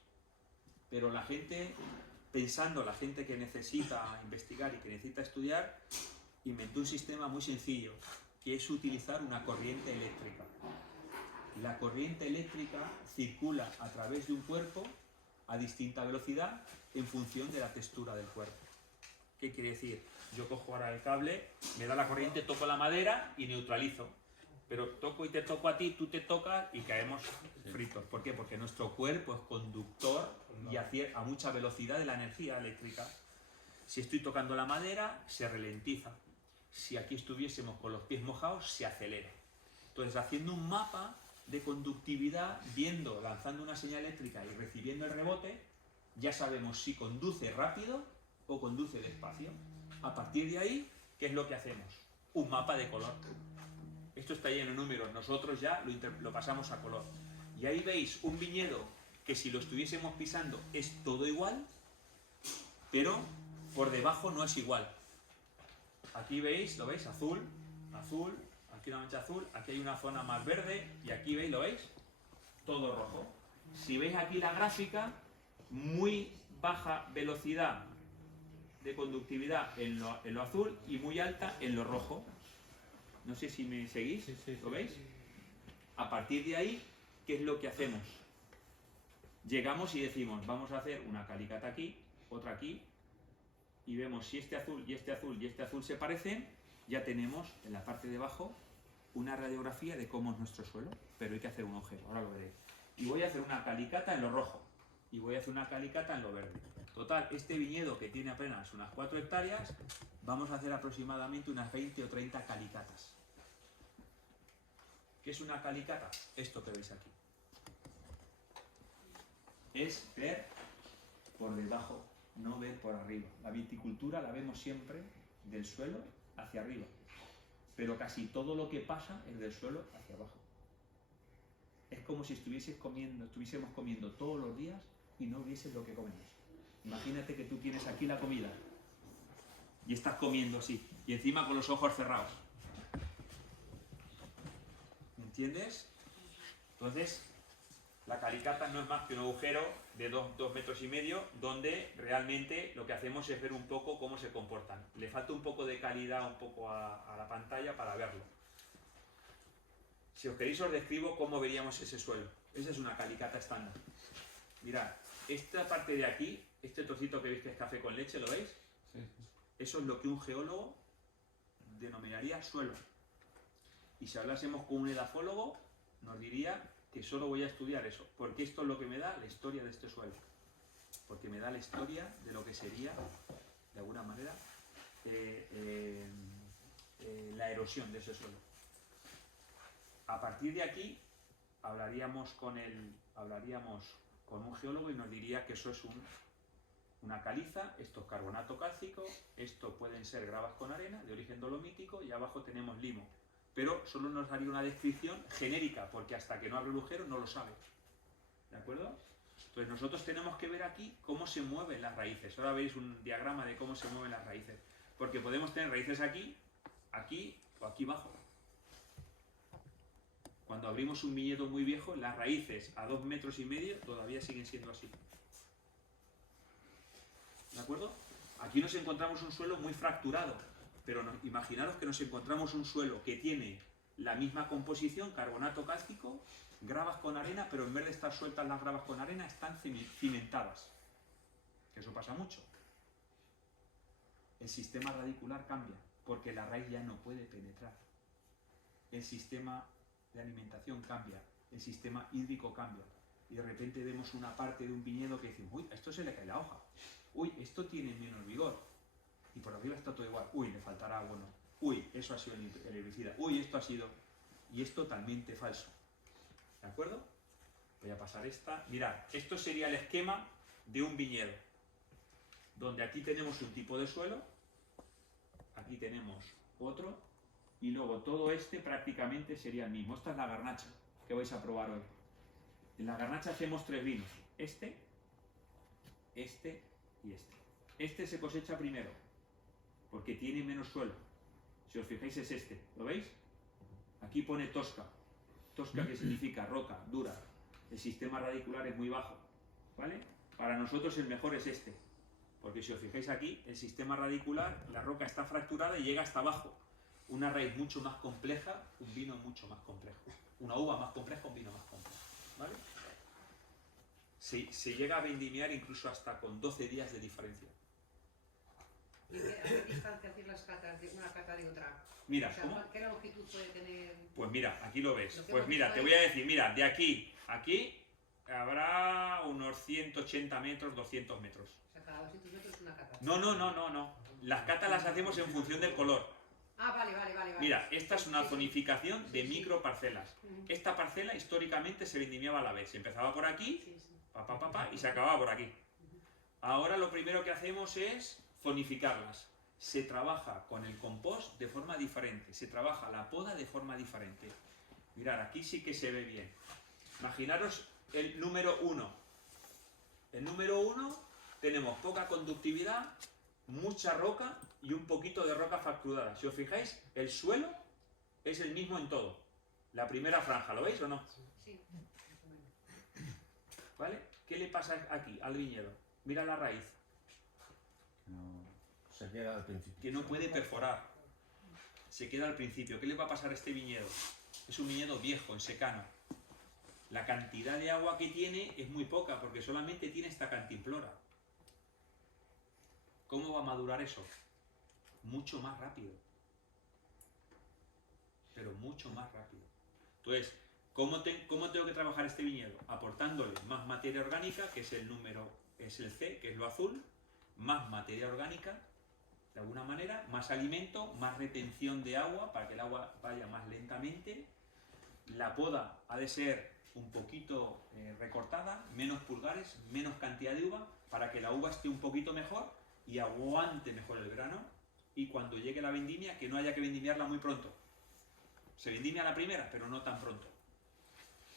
Pero la gente que necesita investigar y que necesita estudiar, inventó un sistema muy sencillo, que es utilizar una corriente eléctrica. La corriente eléctrica circula a través de un cuerpo a distinta velocidad en función de la textura del cuerpo. ¿Qué quiere decir? Yo cojo ahora el cable, me da la corriente, toco la madera y neutralizo. Pero toco y te toco a ti, tú te tocas y caemos fritos. ¿Por qué? Porque nuestro cuerpo es conductor y a mucha velocidad de la energía eléctrica. Si estoy tocando la madera, se ralentiza. Si aquí estuviésemos con los pies mojados, se acelera. Entonces, haciendo un mapa de conductividad, lanzando una señal eléctrica y recibiendo el rebote, ya sabemos si conduce rápido o conduce despacio. A partir de ahí, ¿qué es lo que hacemos? Un mapa de color. Esto está lleno de números, nosotros ya lo pasamos a color. Y ahí veis un viñedo que si lo estuviésemos pisando es todo igual, pero por debajo no es igual. Aquí veis, ¿lo veis? Azul, azul, aquí una mancha azul, aquí hay una zona más verde y aquí veis, ¿lo veis? Todo rojo. Si veis aquí la gráfica, muy baja velocidad de conductividad en lo azul y muy alta en lo rojo. No sé si me seguís, ¿lo veis? A partir de ahí, ¿qué es lo que hacemos? Llegamos y decimos, vamos a hacer una calicata aquí, otra aquí, y vemos si este azul y este azul y este azul se parecen, ya tenemos en la parte de abajo una radiografía de cómo es nuestro suelo, pero hay que hacer un agujero, ahora lo veréis. Y voy a hacer una calicata en lo rojo. y voy a hacer una calicata en lo verde. Total, este viñedo que tiene apenas unas 4 hectáreas, vamos a hacer aproximadamente unas 20 o 30 calicatas. ¿Qué es una calicata? Esto que veis aquí. Es ver por debajo, no ver por arriba. La viticultura la vemos siempre del suelo hacia arriba, pero casi todo lo que pasa es del suelo hacia abajo. Es como si estuviésemos comiendo todos los días y no vieses lo que comemos. Imagínate que tú tienes aquí la comida y estás comiendo así, y encima con los ojos cerrados. ¿Me entiendes? Entonces, la calicata no es más que un agujero de 2 metros y medio, donde realmente lo que hacemos es ver un poco cómo se comportan. Le falta un poco de calidad un poco a la pantalla para verlo. Si os queréis os describo cómo veríamos ese suelo. Esa es una calicata estándar. Mirad, esta parte de aquí, este trocito que veis que es café con leche, ¿lo veis? Sí. Eso es lo que un geólogo denominaría suelo. Y si hablásemos con un edafólogo, nos diría que solo voy a estudiar eso, porque esto es lo que me da la historia de este suelo. Porque me da la historia de lo que sería, de alguna manera, la erosión de ese suelo. A partir de aquí, hablaríamos con un geólogo y nos diría que eso es una caliza, esto es carbonato cálcico, esto pueden ser gravas con arena de origen dolomítico y abajo tenemos limo. Pero solo nos daría una descripción genérica, porque hasta que no abre el agujero no lo sabe. ¿De acuerdo? Entonces nosotros tenemos que ver aquí cómo se mueven las raíces. Ahora veis un diagrama de cómo se mueven las raíces. Porque podemos tener raíces aquí, aquí o aquí abajo. Cuando abrimos un viñedo muy viejo, las raíces a 2 metros y medio todavía siguen siendo así. ¿De acuerdo? Aquí nos encontramos un suelo muy fracturado, pero imaginaros que nos encontramos un suelo que tiene la misma composición, carbonato cálcico, gravas con arena, pero en vez de estar sueltas las gravas con arena, están cimentadas. Que eso pasa mucho. El sistema radicular cambia, porque la raíz ya no puede penetrar. El sistema de alimentación cambia, el sistema hídrico cambia. Y de repente vemos una parte de un viñedo que decimos, uy, a esto se le cae la hoja. Uy, esto tiene menos vigor. Y por arriba está todo igual. Uy, le faltará abono. Uy, eso ha sido el herbicida. Uy, esto ha sido... Y es totalmente falso. ¿De acuerdo? Voy a pasar esta. Mirad, esto sería el esquema de un viñedo. Donde aquí tenemos un tipo de suelo. Aquí tenemos otro. Y luego todo este prácticamente sería el mismo. Esta es la garnacha que vais a probar hoy. En la garnacha hacemos 3 vinos. Este y este. Este se cosecha primero, porque tiene menos suelo. Si os fijáis es este, ¿lo veis? Aquí pone tosca. Tosca que significa roca, dura. El sistema radicular es muy bajo, ¿vale? Para nosotros el mejor es este, porque si os fijáis aquí, el sistema radicular, la roca está fracturada y llega hasta abajo. Una raíz mucho más compleja, un vino mucho más complejo. Una uva más compleja, un vino más complejo, ¿vale? Se llega a vendimiar incluso hasta con 12 días de diferencia. ¿Y a qué distancia hacéis las catas de una cata de otra? Mira, O sea, ¿cómo? ¿qué longitud puede tener? Pues mira, aquí lo ves. Lo que Pues hemos mira, visto te ahí. voy a decir, mira, de aquí a aquí habrá unos 180 metros, 200 metros. O sea, cada 200 metros una cata. No. Las catas las hacemos en función del color. Ah, vale. Mira, esta es una Sí. zonificación de Sí, sí. microparcelas. Ujú. Esta parcela históricamente se vendimiaba a la vez. Se empezaba por aquí, Sí. y se acababa por aquí. Ahora lo primero que hacemos es zonificarlas. Se trabaja con el compost de forma diferente, se trabaja la poda de forma diferente. Mirad, aquí sí que se ve bien. Imaginaros el número 1. El número 1 tenemos poca conductividad, mucha roca y un poquito de roca fracturada. Si os fijáis, el suelo es el mismo en todo. La primera franja, ¿lo veis o no? Sí. ¿Vale? ¿Qué le pasa aquí al viñedo? Mira la raíz, No, se queda al principio. que no puede perforar. Se queda al principio. ¿Qué le va a pasar a este viñedo? Es un viñedo viejo, en secano. La cantidad de agua que tiene es muy poca, porque solamente tiene esta cantimplora. ¿Cómo va a madurar eso? Mucho más rápido. Pero mucho más rápido. Entonces, ¿Cómo tengo que trabajar este viñedo? Aportándole más materia orgánica, que es el C, que es lo azul, más materia orgánica, de alguna manera, más alimento, más retención de agua, para que el agua vaya más lentamente. La poda ha de ser un poquito recortada, menos pulgares, menos cantidad de uva, para que la uva esté un poquito mejor y aguante mejor el grano, y cuando llegue la vendimia, que no haya que vendimiarla muy pronto. Se vendimia a la primera, pero no tan pronto.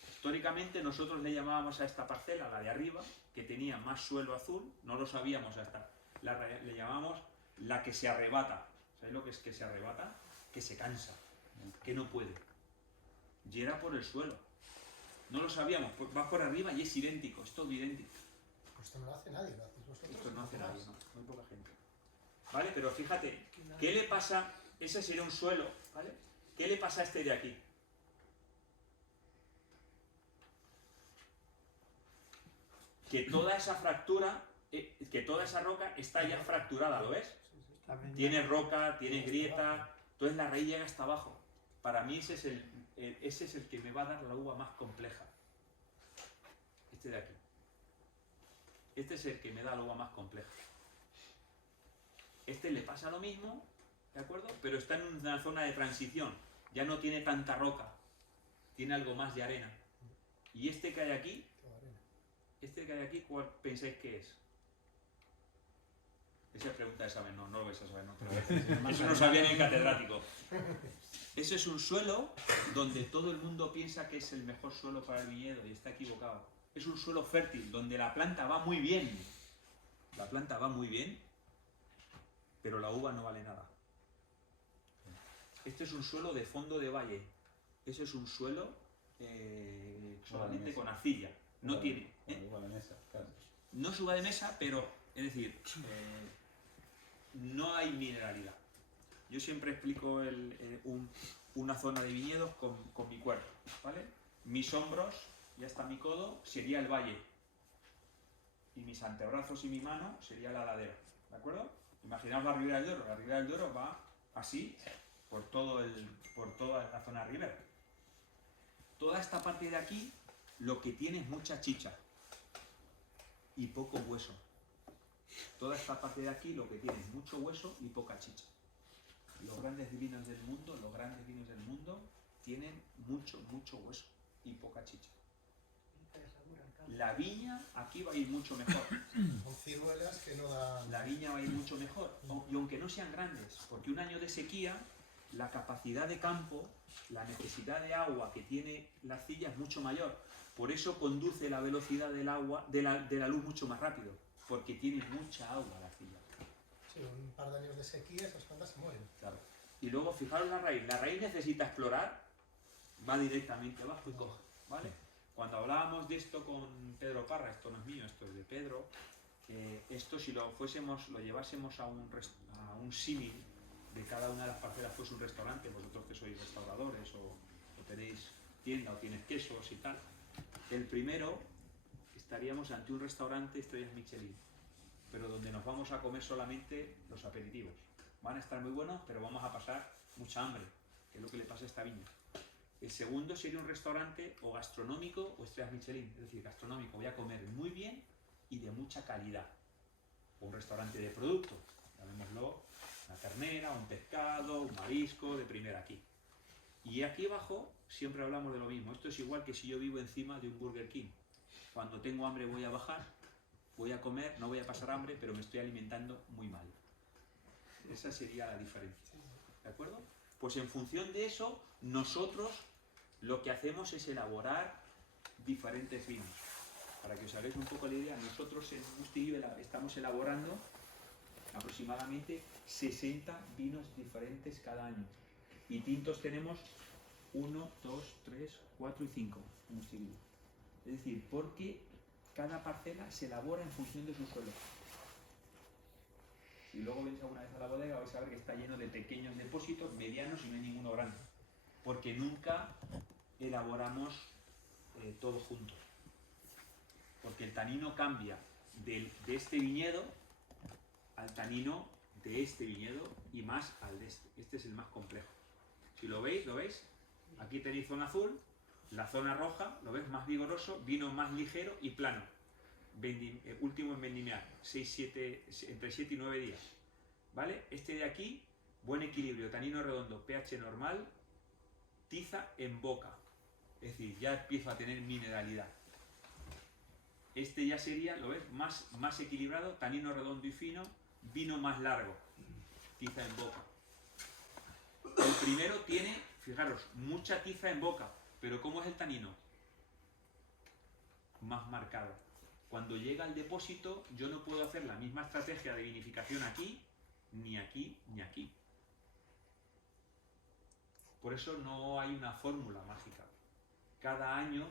Históricamente nosotros le llamábamos a esta parcela, la de arriba, que tenía más suelo azul, no lo sabíamos hasta, le llamamos la que se arrebata. ¿Sabéis lo que es que se arrebata? Que se cansa, que no puede. Y era por el suelo. No lo sabíamos, pues vas por arriba y es idéntico, es todo idéntico. Pues esto no lo hace nadie, lo hacéis vosotros. Esto no hace y nadie, más. no, muy poca gente. ¿Vale? Pero fíjate, ¿qué le pasa? Ese sería un suelo, ¿vale? ¿Qué le pasa a este de aquí? Que toda esa fractura, que toda esa roca está ya fracturada, ¿lo ves? Está bien. Tiene roca, tiene grieta, entonces la raíz llega hasta abajo. Para mí ese es el que me va a dar la uva más compleja. Este de aquí. Este es el que me da la uva más compleja. Este le pasa lo mismo, ¿de acuerdo? Pero está en una zona de transición. Ya no tiene tanta roca. Tiene algo más de arena. Y este que hay aquí, ¿cuál pensáis que es? Esa pregunta de saber, no lo vais a saber, no. Eso no sabía ni el catedrático. Ese es un suelo donde todo el mundo piensa que es el mejor suelo para el viñedo y está equivocado. Es un suelo fértil, donde la planta va muy bien. La planta va muy bien, pero la uva no vale nada. Este es un suelo de fondo de valle. Ese es un suelo solamente con arcilla. No tiene. No suba de mesa, pero, es decir, no hay mineralidad. Yo siempre explico una zona de viñedos con mi cuerpo, ¿vale? Mis hombros, ya hasta mi codo, sería el valle. Y mis antebrazos y mi mano sería la ladera, ¿de acuerdo? Imaginaos la Ribera del Duero. La Ribera del Duero va así por toda la zona ribera. Toda esta parte de aquí lo que tiene es mucha chicha y poco hueso. Toda esta parte de aquí lo que tiene es mucho hueso y poca chicha. Los grandes vinos del mundo tienen mucho hueso y poca chicha. La viña aquí va a ir mucho mejor. Con ciruelas que no dan... La viña va a ir mucho mejor. Y aunque no sean grandes, porque un año de sequía, la capacidad de campo, la necesidad de agua que tiene la arcilla es mucho mayor. Por eso conduce la velocidad del agua, de la luz mucho más rápido, porque tiene mucha agua la arcilla. Sí, un par de años de sequía, esas plantas se mueren. Claro. Y luego fijaros la raíz. La raíz necesita explorar, va directamente abajo y coge, ¿vale? Cuando hablábamos de esto con Pedro Parra, esto no es mío, esto es de Pedro, esto si lo llevásemos a un símil de cada una de las parcelas, pues un restaurante, vosotros que sois restauradores o tenéis tienda o tienes quesos y tal, el primero estaríamos ante un restaurante estrellas Michelin, pero donde nos vamos a comer solamente los aperitivos. Van a estar muy buenos, pero vamos a pasar mucha hambre, que es lo que le pasa a esta viña. El segundo sería un restaurante o gastronómico o estrellas Michelin, es decir, gastronómico, voy a comer muy bien y de mucha calidad. O un restaurante de producto, llamémoslo una ternera, un pescado, un marisco, de primera aquí. Y aquí abajo siempre hablamos de lo mismo, esto es igual que si yo vivo encima de un Burger King. Cuando tengo hambre voy a bajar, voy a comer, no voy a pasar hambre, pero me estoy alimentando muy mal. Esa sería la diferencia, ¿de acuerdo? Pues en función de eso, nosotros lo que hacemos es elaborar diferentes vinos. Para que os hagáis un poco la idea, nosotros en Mustillo estamos elaborando aproximadamente 60 vinos diferentes cada año. Y tintos tenemos 1, 2, 3, 4 y 5 en Mustillo. Es decir, porque cada parcela se elabora en función de su suelo. Si luego veis alguna vez a la bodega vais a ver que está lleno de pequeños depósitos, medianos y no hay ninguno grande. Porque nunca elaboramos todo junto. Porque el tanino cambia de este viñedo al tanino de este viñedo y más al de este. Este es el más complejo. Si lo veis, aquí tenéis zona azul, La zona roja, lo ves, más vigoroso, vino más ligero y plano. Último en vendimiar, entre 7 y 9 días. ¿Vale? Este de aquí, buen equilibrio, tanino redondo, pH normal, tiza en boca. Es decir, ya empieza a tener mineralidad. Este ya sería, ¿lo ves? Más equilibrado, tanino redondo y fino, vino más largo, tiza en boca. El primero tiene, fijaros, mucha tiza en boca, pero ¿cómo es el tanino? Más marcado. Cuando llega al depósito, yo no puedo hacer la misma estrategia de vinificación aquí, ni aquí, ni aquí. Por eso no hay una fórmula mágica. Cada año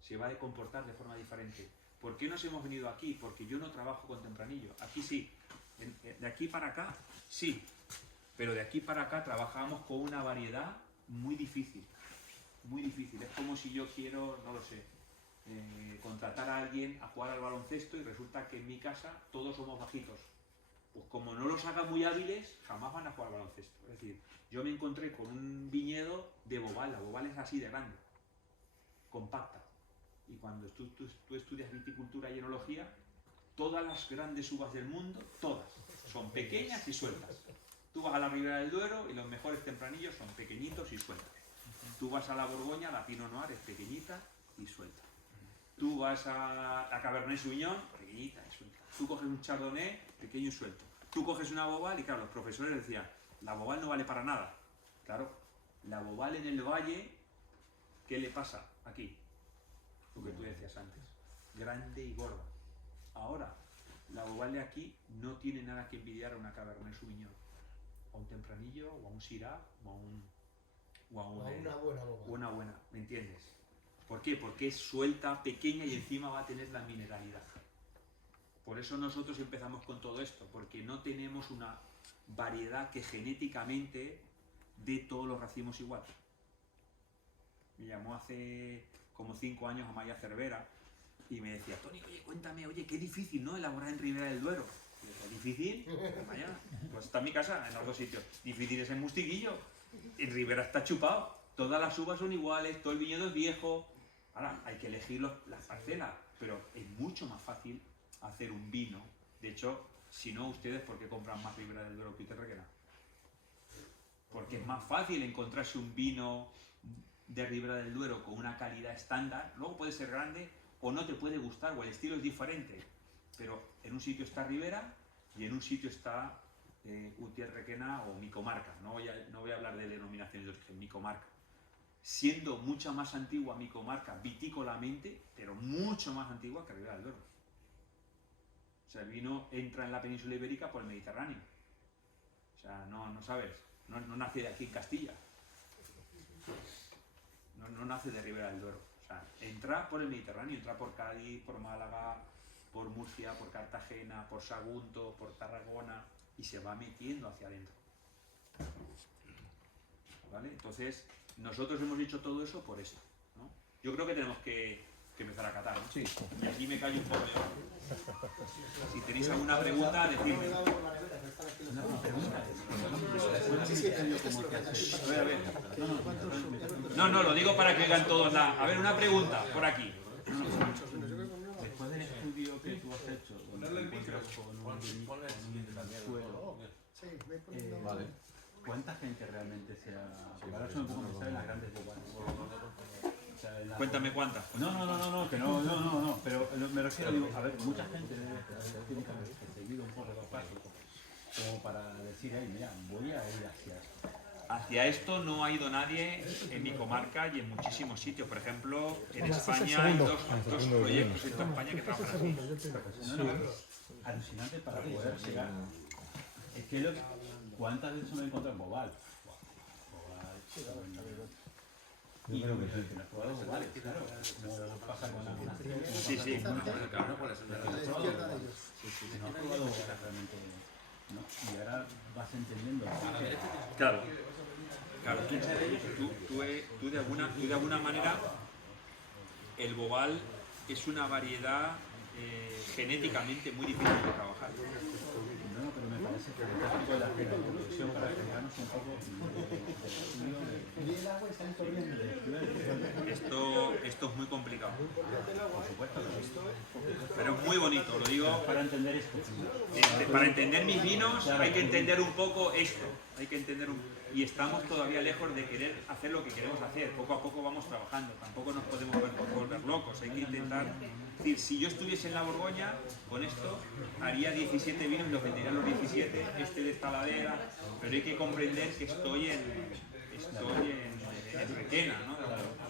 se va a comportar de forma diferente. ¿Por qué nos hemos venido aquí? Porque yo no trabajo con tempranillo. Aquí sí. De aquí para acá, sí. Pero de aquí para acá trabajamos con una variedad muy difícil. Muy difícil. Es como si yo quiero, no lo sé, contratar a alguien a jugar al baloncesto y resulta que en mi casa todos somos bajitos. Pues como no los haga muy hábiles, jamás van a jugar al baloncesto. Es decir, yo me encontré con un viñedo de bobal. La bobal es así de grande, compacta. Y cuando tú estudias viticultura y enología, todas las grandes uvas del mundo, todas, son pequeñas y sueltas. Tú vas a la Ribera del Duero y los mejores tempranillos son pequeñitos y sueltos. Tú vas a la Borgoña, la Pinot Noir es pequeñita y suelta. Tú vas a la Cabernet Sauvignon, pequeñita y suelta. Tú coges un Chardonnay, pequeño y suelto. Tú coges una bobal y claro, los profesores decían, la bobal no vale para nada. Claro, la bobal en el valle, ¿qué le pasa aquí? Lo que tú decías antes, grande y gorda. Ahora, la bobal de aquí no tiene nada que envidiar a una Cabernet Sauvignon, o a un tempranillo, o a un Syrah, o a una buena boba. una buena, ¿me entiendes? ¿Por qué? Porque es suelta, pequeña y encima va a tener la mineralidad. Por eso nosotros empezamos con todo esto, porque no tenemos una variedad que genéticamente dé todos los racimos igual. Me llamó hace como 5 años Amaya Cervera y me decía, Toni, oye, cuéntame, oye, qué difícil, ¿no? Elaborar en Ribera del Duero. Y yo decía, ¿difícil? Amaya, pues está en mi casa, en los dos sitios. Difícil es en Mustiguillo. En Ribera está chupado. Todas las uvas son iguales, todo el viñedo es viejo. Ahora, hay que elegir las parcelas, pero es mucho más fácil hacer un vino. De hecho, si no, ustedes, ¿por qué compran más Ribera del Duero que Terrequena? Porque es más fácil encontrarse un vino de Ribera del Duero con una calidad estándar. Luego puede ser grande o no te puede gustar, o el estilo es diferente. Pero en un sitio está Ribera y en un sitio está Utiel Requena o mi comarca. No voy a hablar de denominaciones de origen, mi comarca. Siendo mucha más antigua mi comarca vitícolamente, pero mucho más antigua que Ribera del Duero. O sea, el vino entra en la península ibérica por el Mediterráneo. O sea, no sabes, no nace de aquí en Castilla. No nace de Ribera del Duero. O sea, entra por el Mediterráneo, entra por Cádiz, por Málaga, por Murcia, por Cartagena, por Sagunto, por Tarragona y se va metiendo hacia adentro. ¿Vale? Entonces, nosotros hemos hecho todo eso por eso, ¿no? Yo creo que tenemos que empezar a catar, ¿no? Sí. Y aquí me callo un poco yo. Si tenéis alguna pregunta, decidme. A ver. No, lo digo para que oigan todos la... A ver, una pregunta, por aquí. Después del estudio que tú has hecho, donde te encuentras con un suelo, Vale. ¿cuánta gente realmente se ha... Porque ahora son un poco pensar en las grandes bobales. O sea, en la- Cuéntame cuántas. No, que no, pero me refiero, digo, a ver, mucha gente tiene que haber seguido un poco los pasos como para decir, hey, mira, voy a ir hacia esto. Hacia esto no ha ido nadie en mi comarca y en muchísimos sitios. Por ejemplo, en España hay dos proyectos en toda España que trabajan así. Alucinante para poder llegar. Es que ¿cuántas veces me he encontrado en Bobal? Y lo que no he probado Bobal, claro, como pasa con algunas Sí, sí. no ha probado Bobal realmente. ¿No? Y ahora vas entendiendo. Claro, tú de alguna manera, el bobal es una variedad genéticamente muy difícil de trabajar. No, pero me parece que el tráfico de la producción para generarnos un poco de estudio de complicado. Por supuesto que sí. Pero es muy bonito, lo digo. Para entender esto. Para entender mis vinos hay que entender un poco esto. Hay que entender y estamos todavía lejos de querer hacer lo que queremos hacer. Poco a poco vamos trabajando. Tampoco nos podemos volver locos. Hay que intentar. Es decir, si yo estuviese en la Borgoña, con esto haría 17 vinos y los vendería los 17, este de esta ladera. Pero hay que comprender que estoy en Requena, ¿no?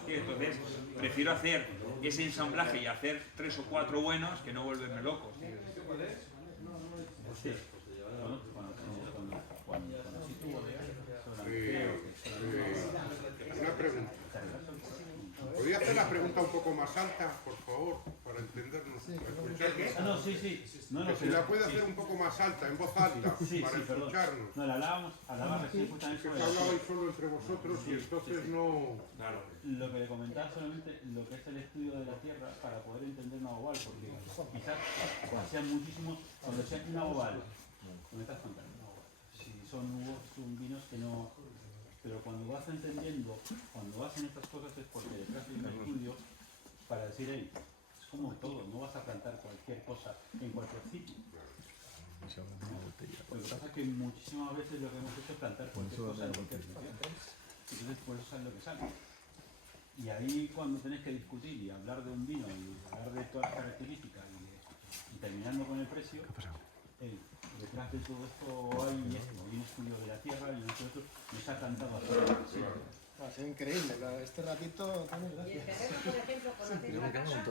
Entonces prefiero hacer ese ensamblaje y hacer 3 o 4 buenos que no volverme locos. Sí. Cuando sí tuvo Una pregunta. ¿Podría hacer la pregunta un poco más alta, por favor, para entendernos? No, sí. No, que si la puede hacer un poco más alta, en voz alta, para escucharnos. No, hablaba recién justamente Es que hablabais solo entre vosotros y entonces no... Claro. Lo que le comentaba solamente lo que es el estudio de la tierra para poder entender una oval, porque quizás sean muchísimos, cuando sea una oval, ¿me estás contando? Si son uvas, son vinos que no... Pero cuando vas entendiendo, cuando vas en estas cosas es porque detrás hay un estudio para decir, hey, es como todo, no vas a plantar cualquier cosa en cualquier sitio. Lo que pasa es que muchísimas veces lo que hemos hecho es plantar cualquier cosa en cualquier sitio. Entonces por eso sale lo que sale. Y ahí cuando tenés que discutir y hablar de un vino y hablar de todas las características y terminando con el precio, detrás de todo esto hay un estudio de la tierra y un estudio nos ha cantado así. Ha sido increíble, este ratito también, Y el gracias. terreno, por ejemplo, cuando haces la casa,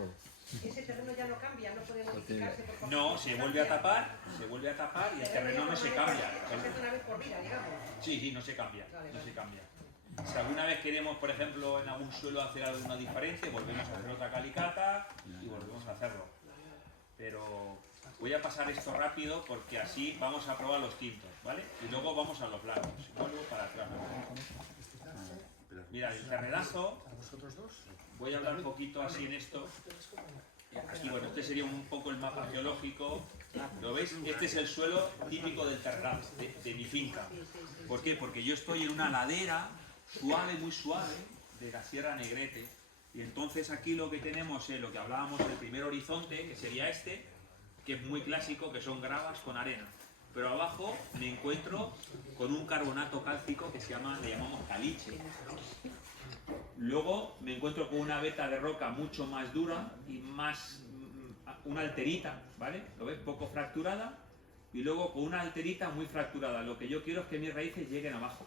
ese terreno ya no cambia, no puede modificarse por No, se vuelve a tapar y el terreno no se cambia. Se hace una vez por vida, digamos. Sí, no se cambia, no se cambia. Si alguna vez queremos, por ejemplo, en algún suelo hacer algo diferente, volvemos a hacer otra calicata y volvemos a hacerlo. Pero voy a pasar esto rápido porque así vamos a probar los tintos, ¿vale? Y luego vamos a los blancos. Vuelvo para atrás. Mira, el carredazo, voy a hablar un poquito así en esto. Aquí, bueno, este sería un poco el mapa geológico. ¿Lo veis? Este es el suelo típico del terrazo, de mi finca. ¿Por qué? Porque yo estoy en una ladera suave, muy suave, de la Sierra Negrete. Y entonces aquí lo que tenemos es lo que hablábamos del primer horizonte, que sería este, que es muy clásico, que son gravas con arena. Pero abajo me encuentro con un carbonato cálcico que le llamamos caliche. Luego me encuentro con una veta de roca mucho más dura y una alterita, ¿vale? ¿Lo ves? Poco fracturada. Y luego con una alterita muy fracturada. Lo que yo quiero es que mis raíces lleguen abajo.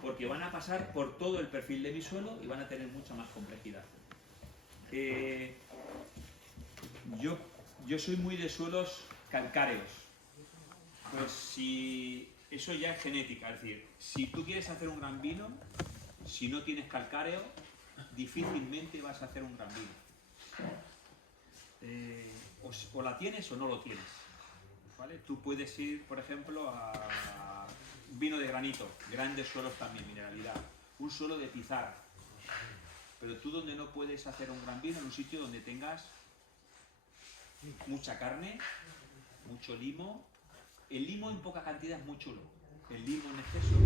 Porque van a pasar por todo el perfil de mi suelo y van a tener mucha más complejidad. Yo soy muy de suelos calcáreos. Pues si eso ya es genética, es decir, si tú quieres hacer un gran vino, si no tienes calcáreo, difícilmente vas a hacer un gran vino. O la tienes o no lo tienes, ¿vale? Tú puedes ir, por ejemplo, a un vino de granito, grandes suelos también, mineralidad, un suelo de pizarra. Pero tú donde no puedes hacer un gran vino, en un sitio donde tengas mucha carne, mucho limo. El limo en poca cantidad es muy chulo. El limo en exceso